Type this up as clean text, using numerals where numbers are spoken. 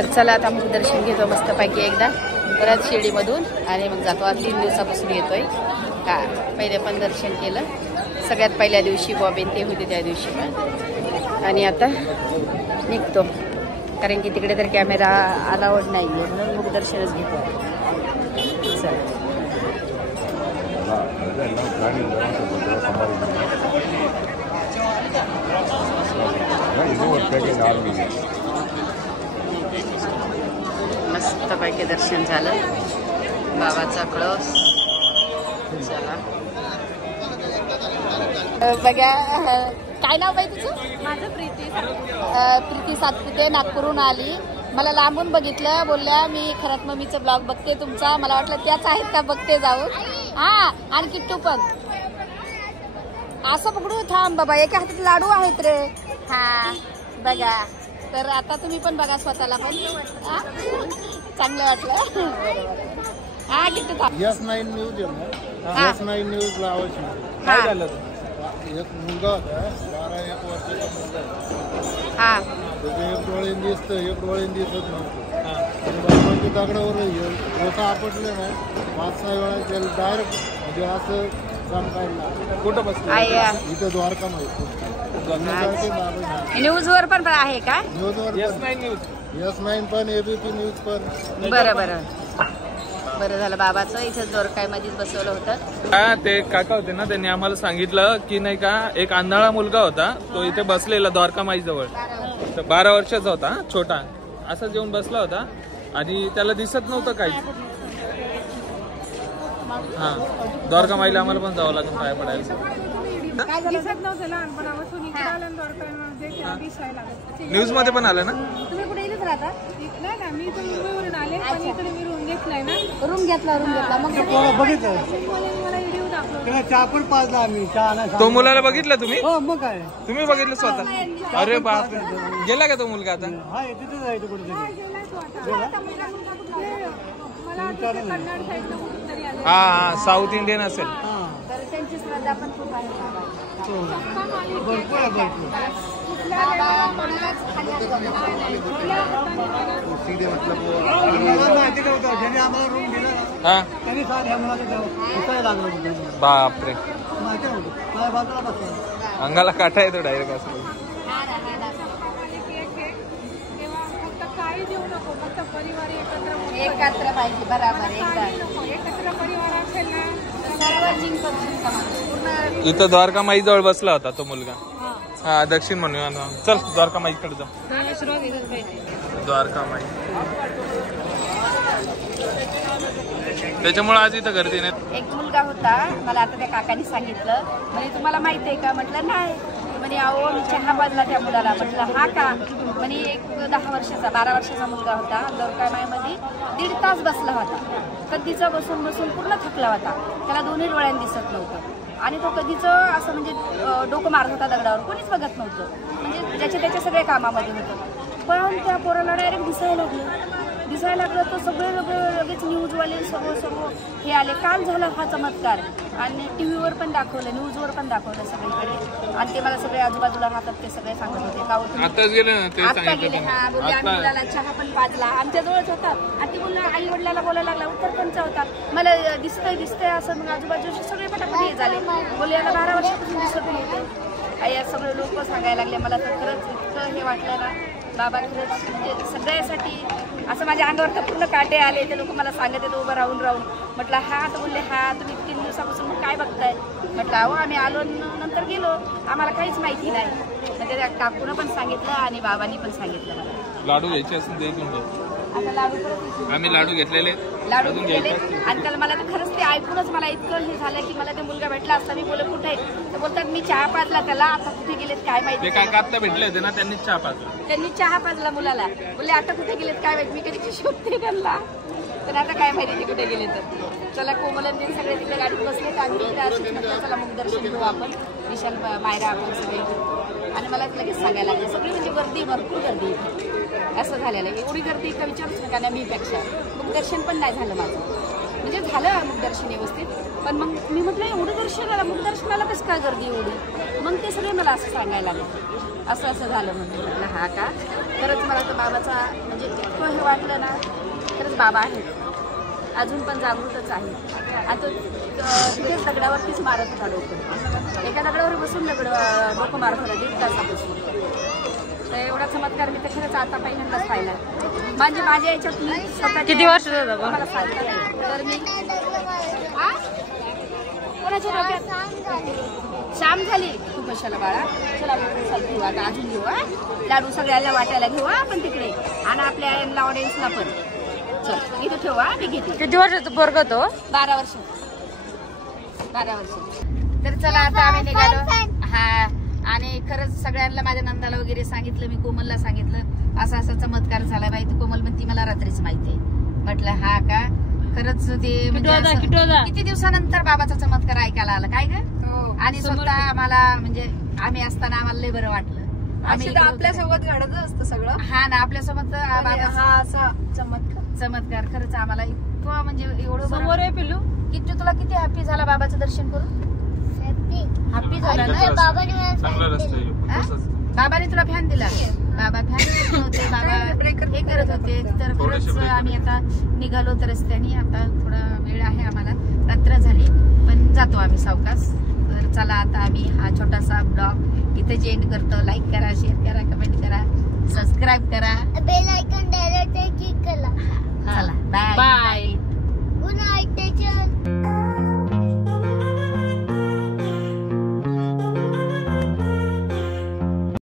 तर चला आता मग दर्शन घेतो मस्तपैकी एकदा परत शिर्डीमधून आणि मग जातो. आज 3 दिवसापासून येतोय. हा पहिले पण दर्शन केलं सगळ्यात पहिल्या दिवशी, बॉबीन ते होते त्या दिवशी पण. आणि आता निघतो कारण की तिकडे तर कॅमेरा अलाउड नाही आहे म्हणून मग दर्शनच घेतो. चला मस्तपैकी दर्शन झालं. बाबाचा कळस. चला बघा काय नाव बाई तुझं? माझं प्रीती सातपुते, नागपूरहून आली. मला लांबून बघितलं, बोलल्या मी खरंच मम्मीचं ब्लॉग बघते तुमचा. मला वाटलं त्याच आहेत का बघते जाऊन. हा आणि किट्टू पण असं पकडू. थांब बाबा एका हातात लाडू आहेत रे. हा बघा तर आता तुम्ही पण बघा स्वतःला पण. चांगलं वाटलं. हा किट्टू थांब. S9 न्यूज S9 न्यूज लावायची. काय झालं? एक मुलगा होता 12-1 वर्षाचा मुलगा. हा एक डोळे दिसतं एक डोळे दिसत नव्हतं. दगडावर डोका आपटले ना 5-6 वेळा त्याला डायरेक्ट म्हणजे असं काम काढला. कुठं बसलं? इथं द्वारका माहिती. न्यूज वर पण आहे का? न्यूजवर S9 पण ABP न्यूज पण. बरं बरं बरं झालं. बाबाचं इथं द्वारकामध्येच बसवलं होतं. ते काका होते ना, त्यांनी आम्हाला सांगितलं की नाही का एक आंधळा मुलगा होता तो इथे बसलेला द्वारकामाई जवळ. 12 वर्षाचा होता, छोटा असा जेवून बसला होता आणि त्याला दिसत नव्हतं काहीच. हा द्वारकामाईला आम्हाला पण जावं लागेल पाया पडायला. दिसत नव्हतं लहानपणापासून. इकडे आलं न्यूज मध्ये पण आलं ना. तुम्ही कुठे इथेच राहता? नाही ना, मी इथून मुंबईवरून आले पण इकडे मी रूम घेतलाय ना. रूम घेतला मग बघितलं मला व्हिडिओ दाखवला. चहा पण पाजला आम्ही. तो मुलाला बघितलं तुम्ही? हो मग काय तुम्ही बघितलं स्वतः? अरे बाप, गेला का तो मुलगा आता? हा तिथेच आहे कुठेतरी. कन्नड साईडला कुठेतरी आलं. हा साऊथ इंडियन असेल. तर त्यांची श्रद्धा पण खूप आहे. भरपूर आहे भरपूर. माहिती नव्हतं ज्यांनी आम्हाला रूम दिला हा त्यांनी सांगितलं लागलं. बापरे माहिती नव्हतं. माझ्या बाजूला बसला. अंगाला काटा येतो डायरेक्ट असं. काही देऊ नको, फक्त परिवार एकत्र पाहिजे. बरोबर एकत्र परिवार असेल ना सर्व जिंकून इथं द्वारकामाई जवळ बसला होता तो मुलगा. हा दक्षिण म्हणून. चल द्वारकामाईकडे जाऊ. द्वारकामाई त्याच्यामुळे आज इथं गर्दी नाही. एक मुलगा होता, मला आता त्या काकांनी सांगितलं म्हणजे तुम्हाला माहित आहे का? म्हटलं नाही. म्हणे अहो मी चहा बाजला त्या मुलाला. म्हटलं हा का? म्हणे एक 10 वर्षाचा 12 वर्षाचा मुलगा होता. द्वारकामाईमध्ये 1.5 तास बसला होता. कधीचा बसून बसून पूर्ण थकला होता. त्याला दोन्ही डोळ्यांनी दिसत नव्हतं आणि तो कधीचं असं म्हणजे डोकं मारत होता दगडावर. कोणीच बघत नव्हतं. म्हणजे त्याच्या सगळ्या कामामध्ये होतं. पण त्या पोराला डायरेक्ट दिसायला लागलं. तो सगळे लगेच न्यूजवाले सर्व हे आले. काल झालं हा चमत्कार आणि टीव्हीवर पण दाखवलं, न्यूजवर पण दाखवलं सगळीकडे. आणि ते मला सगळे आजूबाजूला राहतात ते सगळे सांगत होते का आता गेले. हा बोलले आम्ही मुलाला चहा पण पाजला. आमच्या जवळच होता आणि ती मुलं आई वडिलाला बोलायला लागला उत्तरपंचा होता. मला दिसतंय असं. मग आजूबाजूचे सगळे पटापट झाले. बोलले याला 12 वर्षापासून दिसत नव्हतं. आई सगळे लोक सांगायला लागले. मला तर खरंच इतकं हे वाटलं ना. बाबा खरंच म्हणजे सगळ्यासाठी असं माझ्या अंगावर तर पूर्ण काटे आले. ते लोक मला सांगत येतं उभं राहून. म्हटलं हा तर बोलले हा तुम्ही 3 दिवसापासून मग काय बघताय? म्हटलं अहो आम्ही आलो नंतर गेलो, आम्हाला काहीच माहिती नाही. म्हणजे त्या काकूनं पण सांगितलं आणि बाबांनी पण सांगितलं मला. लाडू घ्यायचे असून दे आता लाडू आम्ही लाडू घेतलेले आणि त्याला मला तर खरंच ते ऐकूनच मला इतकं हे झालं की मला ते मुलगा भेटला असता. मी बोलले कुठे? तर बोलतात मी चहा पाजला त्याला. आता कुठे गेलेत काय माहिती. काका आता भेटले होते ना, त्यांनी चहा पाजला मुलाला. बोलले आता कुठे गेलेत काय माहिती. मी कधी शोधते त्यांना तर आता काय माहिती ते कुठे गेले. तर चला कोमलन दिन सगळे तिकडे गाडीत बसलेत. आम्ही चला मग दर्शन घेऊ आपण. विशाल मायरा आपण सगळे. आणि मला लगेच सांगायला लागलं सगळी म्हणजे गर्दी भरपूर गर्दी असं झालेलं आहे. एवढी गर्दी का विचारूच नका ना. मीपेक्षा मग दर्शन पण नाही झालं माझं. म्हणजे झालं मग दर्शन व्यवस्थित. पण मग मी म्हटलं एवढं दर्शनाला मग दर्शनाला कसं काय गर्दी एवढी? मग ते सगळे मला असं सांगायला लागलं असं झालं. म्हणून म्हटलं हा का? खरंच मला तर बाबाचा म्हणजे इतकं वाटलं ना खरंच बाबा आहेत, अजून पण जागृतच आहे. आता तिथेच दगडावरतीच मारत होता डोकं, एका दगडावर बसून डोकं मारत होता 1.5 तासापासून. तर एवढा चमत्कार मी तर खरंच आता पहिल्यांदाच पाहिला. म्हणजे माझ्या याच्यात मी स्वतः किती वर्षाचा होता? मला सांगता नाही. तर मी कोणाच्या डोक्यात शाम झाली. तू कशाला बाळा, चला आपण प्रसाद घेऊ आता, अजून घेऊ हा, लाडू सगळ्याला वाटायला घेऊ हा आपण तिकडे, आणि आपल्या ऑडियन्सला पण. चल इथे ठेवा, मी घेते. किती वर्षाचा पोरग तो? 12 वर्ष. 12 वर्ष. तर चला आता आम्ही निघालो. हा, आणि खरंच सगळ्यांना माझ्या नंदाला वगैरे सांगितलं, मी कोमलला सांगितलं असा असा चमत्कार झालाय बाई. कोमल म्हणती मला रात्रीच माहितीये. म्हटलं हा का, खरंच ते म्हणजे किती दिवसानंतर बाबाचा चमत्कार ऐकायला आला काय ग. आणि स्वतः आम्हाला म्हणजे आम्ही असताना आम्हाला लय बरं वाटलं. आम्ही आपल्या सोबत घडत असतं सगळं. हा ना, आपल्यासोबत हा असा चमत्कार खरंच आम्हाला इतकं म्हणजे एवढं समोर आहे पिल्लू. किती तुला किती हॅपी झाला बाबाचं दर्शन करून? हॅपी झाला ना. बाबाने तुला फॅन दिला. बाबा फॅन देत नव्हते, बाबा हे करत होते. तर खरंच आम्ही आता निघालो तर रस्त्याने. आता थोडा वेळ आहे आम्हाला, रात्र झाली पण जातो आम्ही सावकाश. तर चला आता आम्ही हा छोटासा ब्लॉग इथे एंड करतो. लाईक करा, शेअर करा, कमेंट करा, सबस्क्राईब करा, बेल आयकॉन डायरेक्ट